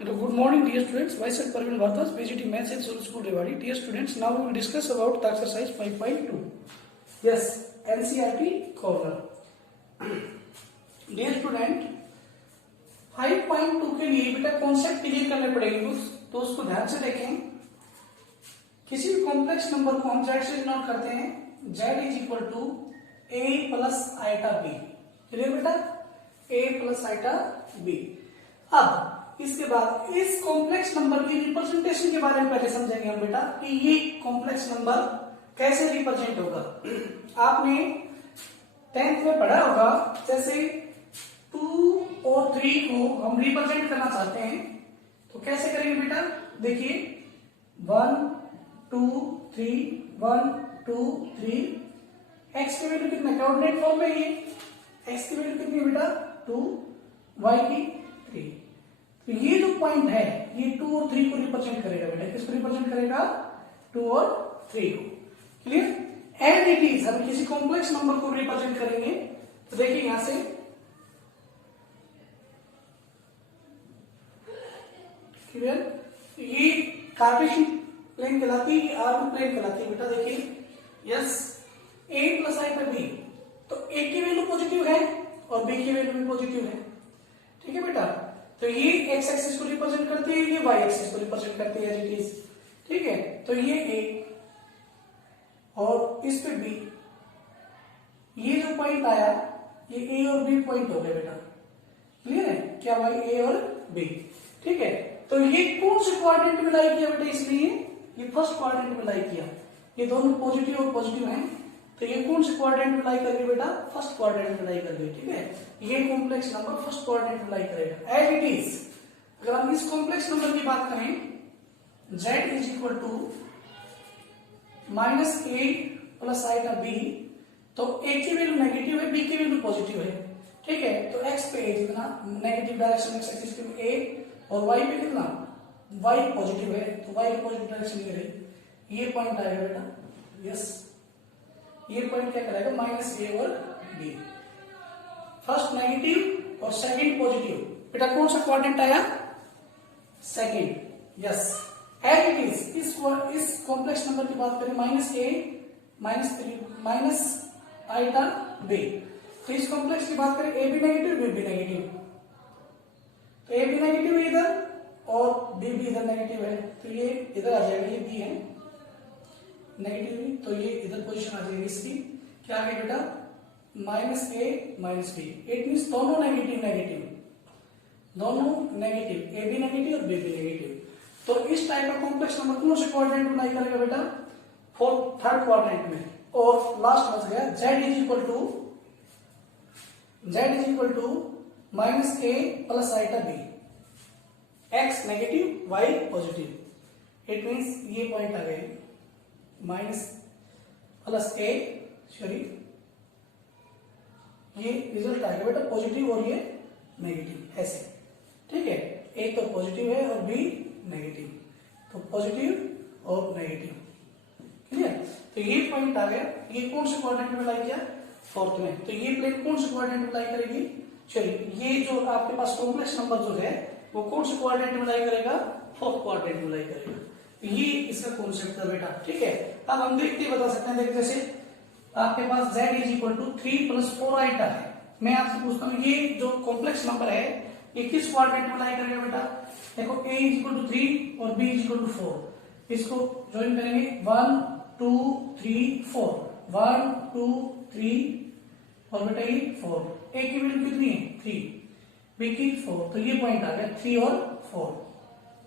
Good morning, dear students. Myself Parveen Vartas, PGT Maths and Social School Rewari. Dear students, now we will discuss about the exercise 5.2. Yes, NCERT corner. Dear student, 5.2 के लिए बेटा concept clear करने पड़ेंगे तो उसको ध्यान से देखें। किसी भी कॉम्प्लेक्स नंबर को हम z से डिनोट करते हैं, z is equal to a plus iota b। Clear बेटा? a plus iota b। अब इसके बाद इस कॉम्प्लेक्स नंबर की रिप्रेजेंटेशन के बारे में पहले समझेंगे हम बेटा कि ये कॉम्प्लेक्स नंबर कैसे रिप्रेजेंट होगा। आपने 10th में पढ़ा होगा, जैसे 2 और 3 को हम रिप्रेजेंट करना चाहते हैं तो कैसे करेंगे बेटा? देखिए 1 2 3 1 2 3। एक्स की वैल्यू कितना कोऑर्डिनेट फॉर्म में, ये एक्स की वैल्यू कितनी है बेटा 2, वाई की 3। तो ये जो पॉइंट है ये 2 और 3 को रिप्रेजेंट करेगा बेटा। किसको रिप्रेजेंट करेगा? 2 और 3 को। क्लियर? एंड इट इज, हम किसी कॉम्प्लेक्स नंबर को रिप्रेजेंट करेंगे तो देखिए यहां से क्लियर, ये कार्टेशियन प्लेन कहलाती है, ये आर्क प्लेन कहलाती है बेटा। देखिए यस a प्लस आई पर b, तो a की वैल्यू पॉजिटिव है और b की वैल्यू भी पॉजिटिव है। ठीक है बेटा? तो ये x एक्सिस को रिप्रेजेंट करती है, ये y एक्सिस को रिप्रेजेंट करती है, इट इज। ठीक है? तो ये a और इस पे b, ये जो पॉइंट आया ये a और b पॉइंट हो गए बेटा। क्लियर है? क्या भाई? a और b। ठीक है? तो ये कौन से क्वाड्रेंट में लाई किया बेटा? इसलिए ये फर्स्ट क्वाड्रेंट में लाई किया। ये दोनों पॉजिटिव और पॉजिटिव हैं, तो ये कौन से क्वाड्रेंट में लाई कर रही बेटा? फर्स्ट क्वाड्रेंट में लाई कर रही। ठीक है? ये कॉम्प्लेक्स नंबर फर्स्ट क्वाड्रेंट में लाई करेगा। एज इट इज, अगर हम इस कॉम्प्लेक्स नंबर की बात करें, z is equal to minus a plus iota b, तो a की वैल्यू नेगेटिव है, b की वैल्यू पॉजिटिव है। ठीक है? तो x पे कितना नेगेटिव डायरेक्शन एक्स एक्सिस पे a और y पे कितना y पॉजिटिव है, तो y की पॉजिटिव डायरेक्शन ये रही। ये पॉइंट आएगा बेटा। यस, ये पॉइंट क्या करेगा? माइनस ए और बी। फर्स्ट नेगेटिव और सेकंड पॉजिटिव। बेटा कौन सा क्वाड्रेंट आया? Second. Yes, as it is इस कॉम्प्लेक्स नंबर की बात करें, minus a minus 3 minus iota b, तो इस कॉम्प्लेक्स की बात करें ए भी नेगेटिव बी भी नेगेटिव, तो ए भी नेगेटिव है इधर और बी भी इधर नेगेटिव है, तो ये इधर आ जाएगा, ये बी है नेगेटिव, तो ये इधर पोजीशन आ जाएगी इसकी। क्या आ गया बेटा? Minus a minus b. It means दोनों नेगेटिव नेगेटिव, दोनों नेगेटिव, ए भी नेगेटिव और बी भी नेगेटिव। तो इस टाइप का कॉम्प्लेक्स नंबर कौन से क्वाड्रेंट में लाई करेगा बेटा? थर्ड क्वाड्रेंट में। और लास्ट बच गया z is equal to minus a plus iota b, x negative y positive. It means ये पॉइंट आ गए माइनस प्लस ए, सॉरी ये रिजल्ट आ गया बेटा पॉजिटिव और ये नेगेटिव, ऐसे। ठीक है? ए तो पॉजिटिव है और बी नेगेटिव, तो पॉजिटिव और नेगेटिव। क्लियर? तो ये पॉइंट आ गया। ये कौन से क्वाड्रेंट में लाई किया? फोर्थ में। तो ये प्लेन कौन से क्वाड्रेंट में लाई करेगी? चलिए, ये जो आपके पास कॉम्प्लेक्स नंबर जो है वो कौन से क्वाड्रेंट में लाई करेगा? फोर्थ क्वाड्रेंट में लाई करेगा। ये इसका कॉन्सेप्ट है बेटा। ठीक है? अब हम देखते बता सकते हैं, देखिए जैसे आपके पास z is equal to 3 plus 4 iota है। मैं आपसे पूछता हूँ ये जो कॉम्प्लेक्स नंबर है ये किस क्वाड्रेंट में लाई करेगा बेटा? देखो a इज इक्वल टू 3 और b इज इक्वल टू 4, इसको ज्वाइन करेंगे 1 2 3 4, 1 2 3 और बेटा ये 4। a की वैल्यू कितनी है? 3, b की 4, तो ये पॉइंट आ गया 3 और 4।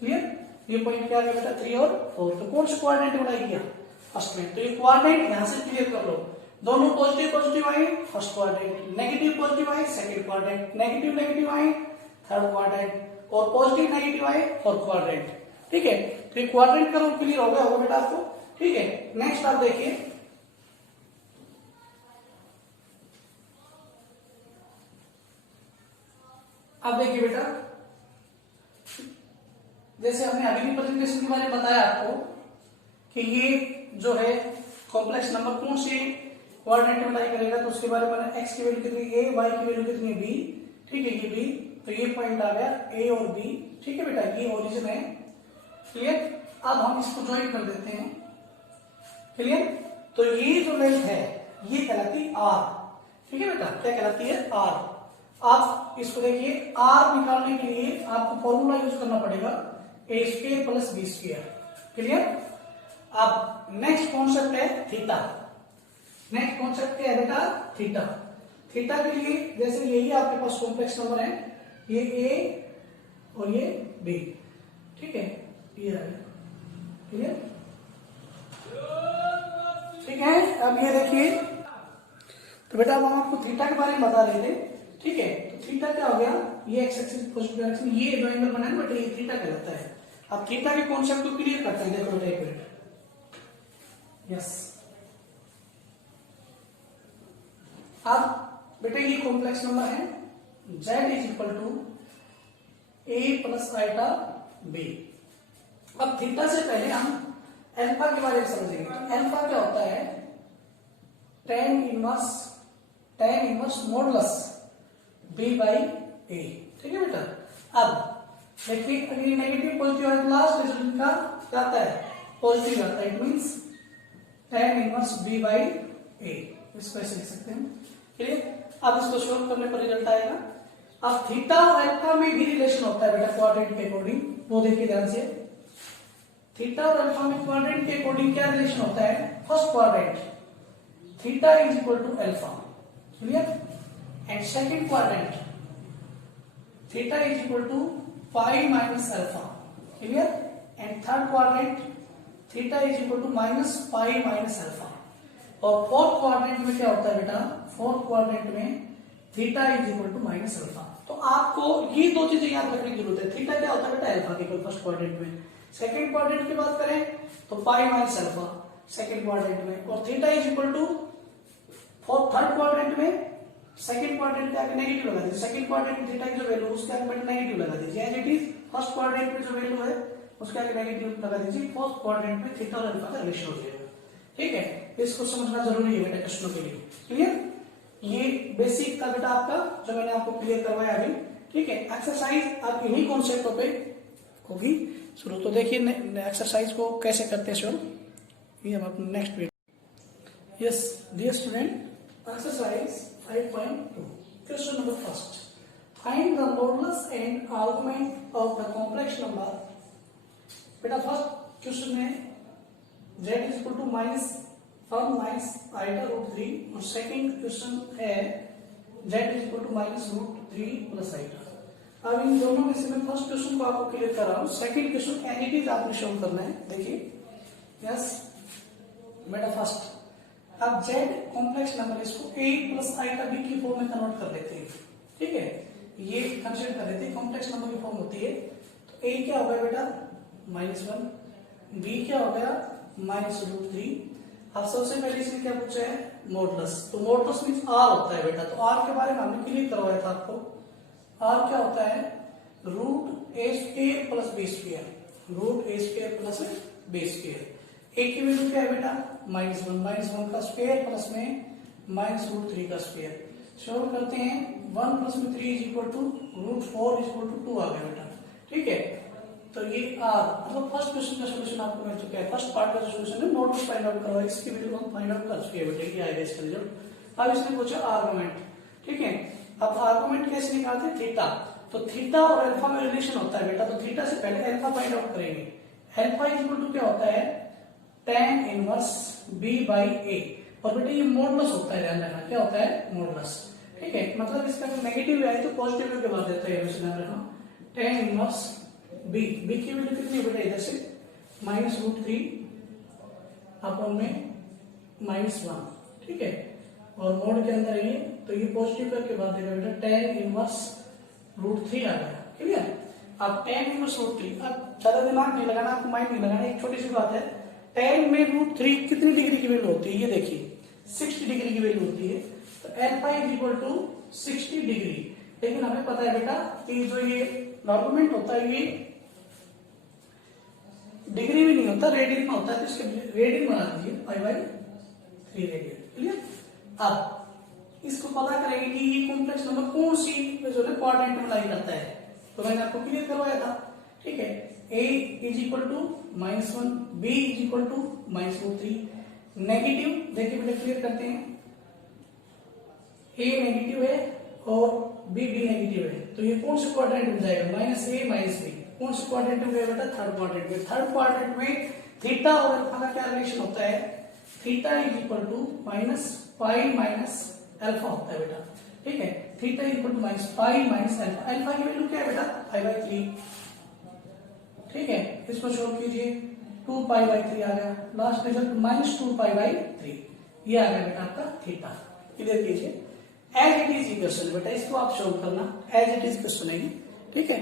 क्लियर? ये पॉइंट क्या आ गया बेटा? 3 और 4। तो कौन से क्वाड्रेंट में लाई किया? फर्स्ट में। तो ये क्वाड्रेंट यहां से क्लियर कर लो, दोनों पॉजिटिव पॉजिटिव आए फर्स्ट क्वाड्रेंट, नेगेटिव पॉजिटिव आए सेकंड क्वाड्रेंट, नेगेटिव नेगेटिव आए थर्ड क्वाड्रेंट और पॉजिटिव नेगेटिव आए फोर्थ क्वाड्रेंट। ठीक है? तो ये क्वाड्रेंट का रूल क्लियर हो गया होगा बेटा आपको। ठीक है? नेक्स्ट आप देखिए, अब देखिए बेटा, जैसे हमने अभी भी प्रेजेंटेशन के बारे में बताया आपको कि ये जो है कॉम्प्लेक्स नंबर कौन से क्वाड्रेंट में लाई करेगा, तो उसके बारे में एक्स की वैल्यू कितनी a, y की वैल्यू कितनी b। ठीक है? ये b तो ये पॉइंट आ गया ए और बी, ठीक है बेटा, ये ओरिजिन है। क्लियर? अब हम इसको ज्वाइन कर देते हैं। क्लियर? तो ये जो लेंथ है ये कहलाती है आर, ठीक है बेटा, क्या कहलाती है? आर। आप इसको देखिए, आर निकालने के लिए आपको फॉर्मूला यूज करना पड़ेगा A square plus B square. Clear? अब नेक्स्ट कॉन्सेप्ट है थीटा। नेक्स्ट कॉन्सेप्ट क्या है बेटा? थीटा। थीटा के लिए जैसे यही आपके पास कॉम्प्लेक्स नंबर है, ये ए और ये बी, ठीक है, ये आ गया। क्लियर? ठीक है। अब ये देखिए, तो बेटा अब हम आपको थीटा के बारे में बता रहे थे, ठीक है। तो थीटा क्या हो गया? ये एक्स एक्सिस पॉजिटिव डायरेक्शन, ये जो एंगल बना है बेटा, ये थीटा कहलाता है। अब थीटा के कॉन्सेप्ट को क्लियर करते हैं, देखो बेटा एक मिनट। यस, अब बेटा ये कॉम्प्लेक्स नंबर है, z is equal to a plus iota b. अब थीटा से पहले हम अल्फा के बारे में समझेंगे। तो अल्फा क्या होता है? tan inverse modulus b by A, ठीक है बेटा। अब देखिए, अगर ये नेगेटिव पॉजिटिव है तो लास्ट रिजल्ट का क्या आता है? पॉजिटिव आता है। It means tan inverse b by A, इसको ऐसे लिख सकते हैं। क्लियर? अब इसको सोल्व करने पर रिजल्ट आएगा। अब थीटा और अल्फा में भी रिलेशन होता है बेटा क्वाड्रेंट के अकॉर्डिंग, वो देखिए ध्यान से। थीटा और अल्फा में क्वाड्रेंट के अकॉर्डिंग क्या रिलेशन होता है? First quadrant theta is equal to alpha, clear, and second quadrant theta is equal to pi minus alpha, clear, and third quadrant theta is equal to minus pi minus alpha. और fourth quadrant में क्या होता है बेटा? Fourth quadrant में theta is equal to minus alpha. तो आपको ये दो चीजें याद रखने की जरूरत है। थीटा क्या होता है बेटा? अल्फा के फर्स्ट क्वाड्रेंट में। सेकंड क्वाड्रेंट की बात करें तो pi minus alpha second quadrant में, और theta is equal to third quadrant में सेकंड क्वाड्रेंट के आगे नेगेटिव लगा दीजिए। सेकंड क्वाड्रेंट में थीटा की जो वैल्यू उसके आगे नेगेटिव लगा दीजिए, as it is first quadrant में जो वैल्यू है उसके आगे नेगेटिव लगा दीजिए। फोर्थ क्वाड्रेंट में थीटा और अल्फा का रिलेशन हो जाएगा, ठीक है। इसको समझना जरूरी है बेटा क्वेश्चनों के लिए। क्लियर? ये बेसिक था बेटा आपका, जो मैंने आपको क्लियर करवाया अभी, ठीक है। एक्सरसाइज अब इन्हीं कॉन्सेप्टों पे होगी शुरू। तो देखिए एक्सरसाइज को कैसे करते हैं शुरू, ये हम अपने next video. Yes dear student, exercise 5.2 question number first, find the modulus and argument of the complex number. बेटा फर्स्ट क्वेश्चन में z is equal to minus 1 minus iota root 3, और सेकंड क्वेश्चन है z is equal to minus root 3 plus iota. अब इन दोनों में से मैं फर्स्ट क्वेश्चन को आपको क्लियर कर रहा हूं, second question as it is आपने शो करना है। देखिए यस बेटा फर्स्ट, अब z कॉम्प्लेक्स नंबर, इसको a प्लस आइटा b की फॉर्म में कन्वर्ट कर लेते हैं, ठीक है। ये कंसीडर कर लेते हैं कॉम्प्लेक्स नंबर की फॉर्म होती है। तो a क्या हो गया बेटा? -1, b क्या हो गया? Minus root 3। अब सबसे पहले इसने क्या पूछा है? मॉडुलस। तो मॉडुलस मींस r होता है बेटा। तो r के बारे में हमने क्लियर करवाया था आपको। r क्या होता है? Root A square plus B square, root A square plus B square. A की वैल्यू क्या है बेटा? -1, -1 का स्क्वायर प्लस में माइनस रूट 3 का स्क्वायर। सॉल्व करते हैं, 1 प्लस में 3 is equal to root 4 is equal to 2 आ गया बेटा, ठीक है। तो ये मतलब फर्स्ट क्वेश्चन का सॉल्यूशन आपको मिल चुका है। फर्स्ट पार्ट का सॉल्यूशन है, मॉडुलस फाइंड आउट करवाया, इसकी वैल्यू हम फाइंड आउट कर चुके हैं बेटा, ये आएगा इसका रिजल्ट। अब इसने पूछा आर्गुमेंट, ठीक है। अब आर्गुमेंट कैसे निकालते हैं? थीटा। तो थीटा और अल्फा में रिलेशन होता है बेटा, तो थीटा से पहले अल्फा फाइंड आउट करेंगे। अल्फा इज इक्वल टू क्या होता है? tan इनवर्स b बाई ए, और बेटा ये मॉडुलस होता है, ध्यान रखना क्या होता है? मॉडुलस, ठीक है। मतलब इसका नेगेटिव आए तो पॉजिटिव के बाद देता है, ध्यान रखना। tan इनवर्स b की वैल्यू कितनी बेटा? इधर से माइनस रूट 3 अपॉन में -1, ठीक है। और मोड के अंदर ये, तो ये पॉजिटिव करके बाद देगा बेटा tan इनवर्स रूट 3 आ गया, क्लियर। अब tan इनवर्स रूट 3, अब ज्यादा दिमाग नहीं लगाना, आपको माइंड नहीं लगाना, एक छोटी सी बात है। tan में रूट 3 कितनी डिग्री की वैल्यू होती है? ये देखिए 60 डिग्री की वैल्यू होती है। तो alpha is equal to 60 degree. लेकिन हमें पता है बेटा कि जो ये आर्गुमेंट होता है ये डिग्री भी नहीं होता, रेडियन में होता है। तो इसके रेडियन बना दीजिए, पाई बाई 3 रेडियन, क्लियर। अब इसको पता करेंगे कि ये कॉम्प्लेक्स नंबर कौन सी जो है क्वाड्रेंट में लाई करता है, तो मैंने आपको क्लियर करवाया था। ठीक है, a is equal to -1, b is equal to -3। Negative देखिए बेटा क्लियर करते हैं, a नेगेटिव है और b भी नेगेटिव है, तो ये कौन से क्वाड्रेंट में जाएगा, -a -b। कौन से क्वाड्रेंट में गया बेटा, थर्ड क्वाड्रेंट में। थर्ड क्वाड्रेंट में थीटा और अल्फा का क्या रिलेशन होता है, theta is equal to -pi minus alpha होता है बेटा। ठीक है, theta is equal to -pi minus alpha. Alpha की वैल्यू क्या है बेटा, π/3। ठीक है, इसको सोल्व कीजिए, 2π/3 आ गया, लास्ट रिजल्ट -2π/3, ये आ गया बेटा आपका थीटा। क्लियर कीजिए, एज इट इज इक्वेशन बेटा, इसको आप सोल्व करना एज इट इज क्वेश्चन है। ठीक है,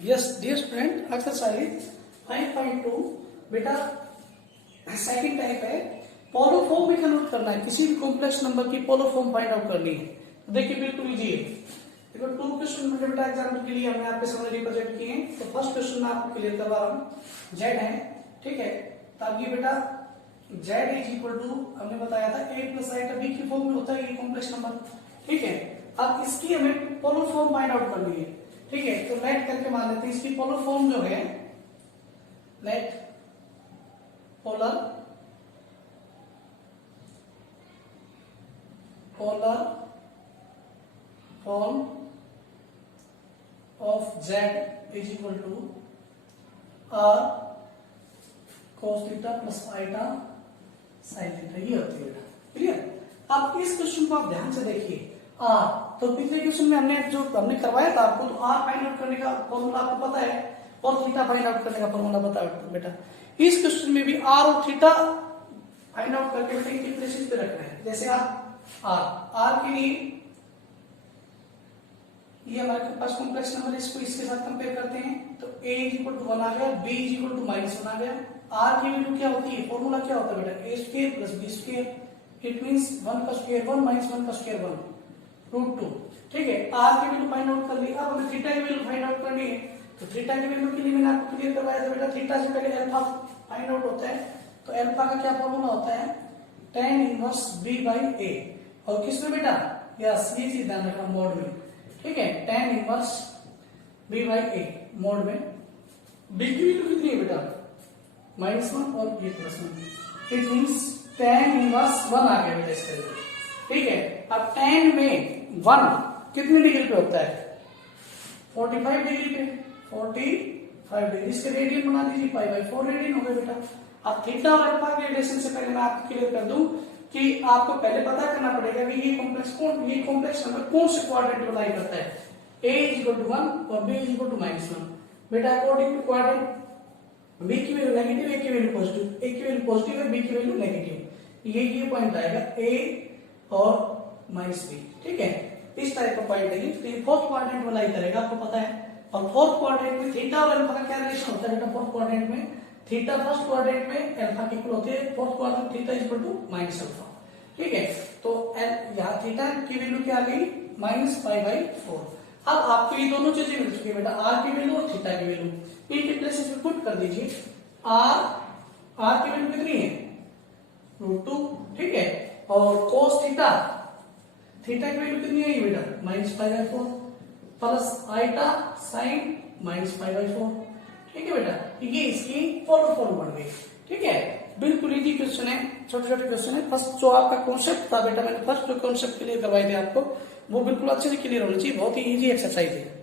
यस डियर स्टूडेंट, एक्सरसाइज 5.2 बेटा सेकंड टाइप है, पोलर फॉर्म में कन्वर्ट करना है, किसी भी कॉम्प्लेक्स नंबर की पोलर फॉर्म फाइंड आउट करनी है। तो देखिए बिल्कुल इजी है। देखो 2 क्वेश्चन बेटा एग्जाम्पल के लिए हमने आपके सामने रिप्रेजेंट किए हैं। तो फर्स्ट क्वेश्चन में आपको क्लियर करवा रहा हूँ, जेड है। ठीक है, तब ये बेटा जेड इज इक्वल टू हमने बताया था a प्लस आइटा b की फॉर्म में होता है ये कॉम्प्लेक्स नंबर। ठीक है, अब इसकी हमें पोलर फॉर्म फाइंड आउट करनी है। ठीक है, तो लेट करके मान लेते हैं इसकी पोलर फॉर्म जो है, let polar form of z is equal to r cos theta plus iota sine theta, ये होती है बेटा। क्लियर, अब इस क्वेश्चन को आप ध्यान से देखिए। r, तो पिछले क्वेश्चन में हमने करवाया था आपको, तो r फाइंड आउट करने का फॉर्मूला आपको पता है और थीटा फाइंड आउट करने का फॉर्मूला पता है बेटा। इस क्वेश्चन में भी r और थीटा फाइंड आउट करके बेटा इनके प्लेसेस पे रखना है। जैसे आप r के लिए ये हमारे पास कॉम्प्लेक्स नंबर है, इसको इसके साथ कंपेयर करते हैं, तो a इज इक्वल टू 1 आ गया, b इज इक्वल टू -1 आ गया। r की वैल्यू क्या होती है, फॉर्मूला क्या होता है बेटा, a square plus b square. It means 1 का स्क्वायर 1 माइनस 1 का स्क्वायर 1 √2। ठीक है, r की वैल्यू फाइंड आउट कर ली। अब हमें थीटा की वैल्यू फाइंड आउट करनी है, तो थीटा की वैल्यू के लिए मैंने आपको क्लियर करवाया था बेटा, थीटा से पहले अल्फा फाइंड आउट होता है। तो अल्फा का क्या फॉर्मूला होता है, tan इनवर्स b/a। और किसमें बेटा, यस ये चीज ध्यान रखना मोड में। ठीक है, tan इनवर्स b/a मोड में। b की वैल्यू कितनी है बेटा, -1 और ये +1। इट मींस tan इनवर्स 1 आ गया बेटा इसका। ठीक है, अब tan में 1 कितने डिग्री पे होता है, 45 डिग्री पे, 45 डिग्री। इसके रेडियन बना दीजिए, π/4 रेडियन हो गया बेटा। अब थीटा और अल्फा के रिलेशन से पहले मैं आपको क्लियर कर दूं कि आपको पहले पता करना पड़ेगा कि ये कॉम्प्लेक्स नंबर कौन से क्वाड्रेंट में लाई करता है, a इज इक्वल टू 1 और b इज इक्वल टू -1। बेटा अकॉर्डिंग टू क्वाड्रेंट b की वैल्यू नेगेटिव, a की वैल्यू पॉजिटिव, a की वैल्यू पॉजिटिव है, b की वैल्यू नेगेटिव। ये पॉइंट आएगा a और -b। ठीक है, इस टाइप का पॉइंट है, तो ये फोर्थ क्वाड्रेंट में लाई करेगा, आपको पता है। और फोर्थ क्वाड्रेंट में थीटा और अल्फा का क्या रिलेशन होता है बेटा, फोर्थ क्वाड्रेंट में थीटा फर्स्ट क्वाड्रेंट में अल्फा के इक्वल होते हैं, fourth quadrant theta is equal to -minus alpha. ठीक है, तो यहाँ थीटा की वैल्यू क्या आ गई, -π/4। अब आपको ये दोनों चीजें मिल चुकी है बेटा, r की वैल्यू और थीटा की वैल्यू। इनके प्लेसेस में पुट कर दीजिए। r की वैल्यू कितनी है, √2। ठीक है, और cos थीटा की वैल्यू कितनी है बेटा, -π/4 प्लस आइटा साइन -π/4। ठीक है बेटा, ये इसकी पोलर फॉर्म बन गई। ठीक है, बिल्कुल इजी क्वेश्चन है, छोटे छोटे क्वेश्चन है। फर्स्ट जो आपका कॉन्सेप्ट था बेटा, मैंने फर्स्ट जो कॉन्सेप्ट क्लियर करवाए थे आपको, वो बिल्कुल अच्छे से क्लियर होना चाहिए। बहुत ही इजी एक्सरसाइज है।